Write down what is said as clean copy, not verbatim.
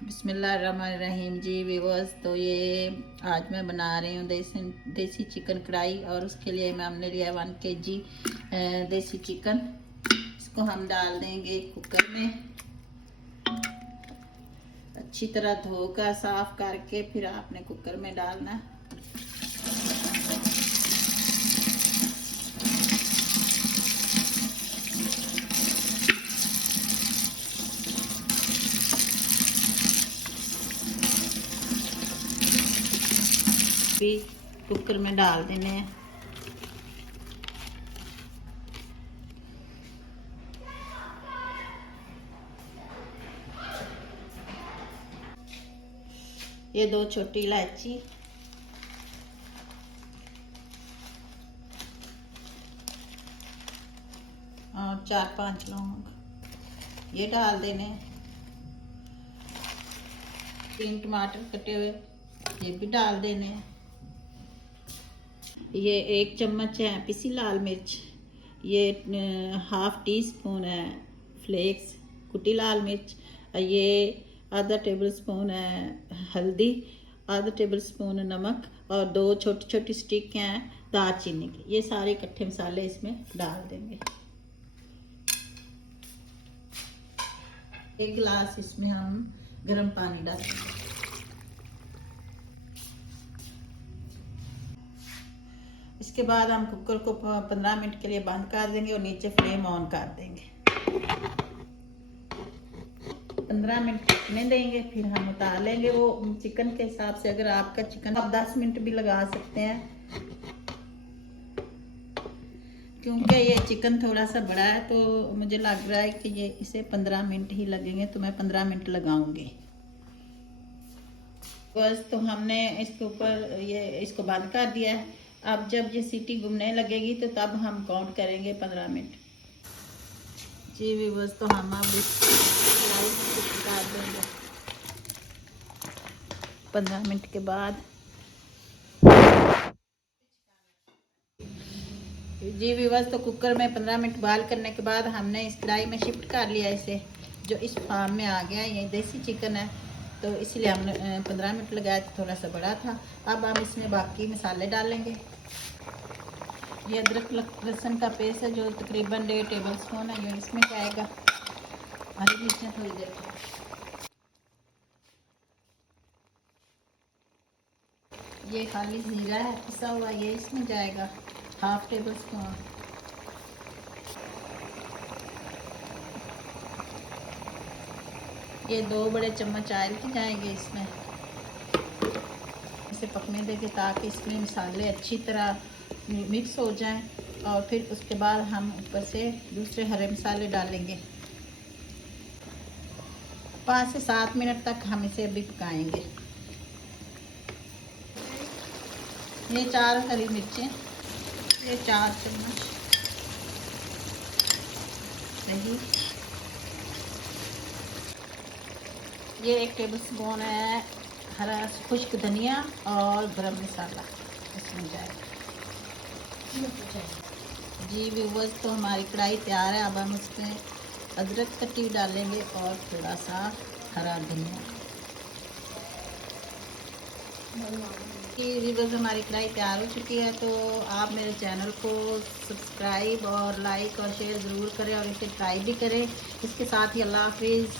बिस्मिल्लाहिर्रहमानिर्रहीम जी व्यूअर्स। तो ये आज मैं बना रही हूँ देसी चिकन कढ़ाई, और उसके लिए मैं हमने लिया 1 kg देसी चिकन। इसको हम डाल देंगे कुकर में, अच्छी तरह धोकर साफ करके फिर आपने कुकर में डालना। भी कुकर में डाल देने हैं। ये 2 छोटी इलायची, और 4-5 लौंग ये डाल देने। 3 टमाटर कटे हुए ये भी डाल देने। ये 1 चम्मच है पिसी लाल मिर्च, ये 1/2 टीस्पून है फ्लेक्स कुटी लाल मिर्च, ये आधा टेबल स्पून है हल्दी, आधा टेबल स्पून नमक, और 2 छोटी छोटी स्टिक हैं दालचीनी की। ये सारे इकट्ठे मसाले इसमें डाल देंगे। 1 गिलास इसमें हम गर्म पानी डाल देंगे। इसके बाद हम कुकर को 15 मिनट के लिए बंद कर देंगे और नीचे फ्लेम ऑन कर देंगे। 15 मिनट पकने देंगे, फिर हम उतार लेंगे। वो चिकन के हिसाब से, अगर आपका चिकन आप 10 मिनट भी लगा सकते हैं, क्योंकि ये चिकन थोड़ा सा बड़ा है तो मुझे लग रहा है कि ये इसे 15 मिनट ही लगेंगे, तो मैं 15 मिनट लगाऊंगी बस। तो हमने इसके ऊपर इसको बंद कर दिया है। अब जब ये सीटी घूमने लगेगी तो तब हम काउंट करेंगे 15 मिनट जी भी बस। तो हम अब कर देंगे 15 मिनट के बाद जी भी बस। तो कुकर में 15 मिनट बॉयल करने के बाद हमने इस कढ़ाई में शिफ्ट कर लिया इसे, जो इस फार्म में आ गया। ये देसी चिकन है तो इसलिए हमने 15 मिनट लगाया, थोड़ा सा बड़ा था। अब हम इसमें बाकी मसाले डालेंगे। ये अदरक लहसुन का पेस्ट है जो तकरीबन 1.5 टेबल स्पून है, ये इसमें जाएगा। हरी मिर्चें थोड़ी देर, ये खाली जीरा है पिसा हुआ, ये इसमें जाएगा 1/2 टेबल स्पून। ये 2 बड़े चम्मच ऑयल के जाएंगे इसमें। इसे पकने देंगे ताकि इसमें मसाले अच्छी तरह मिक्स हो जाएं, और फिर उसके बाद हम ऊपर से दूसरे हरे मसाले डालेंगे। 5 से 7 मिनट तक हम इसे अभी पकाएंगे। ये 4 हरी मिर्चें, ये 4 चम्मच दही, ये 1 टेबल स्पून है हरा खुश्क धनिया और गरम मसाला इसमें जाएगा जी व्यूअर्स। तो हमारी कढ़ाई तैयार है। अब हम उसमें अदरक कटी डालेंगे और थोड़ा सा हरा धनिया। व्यूअर्स हमारी कढ़ाई तैयार हो चुकी है। तो आप मेरे चैनल को सब्सक्राइब और लाइक और शेयर ज़रूर करें, और इसे ट्राई भी करें। इसके साथ ही अल्लाह हाफिज़।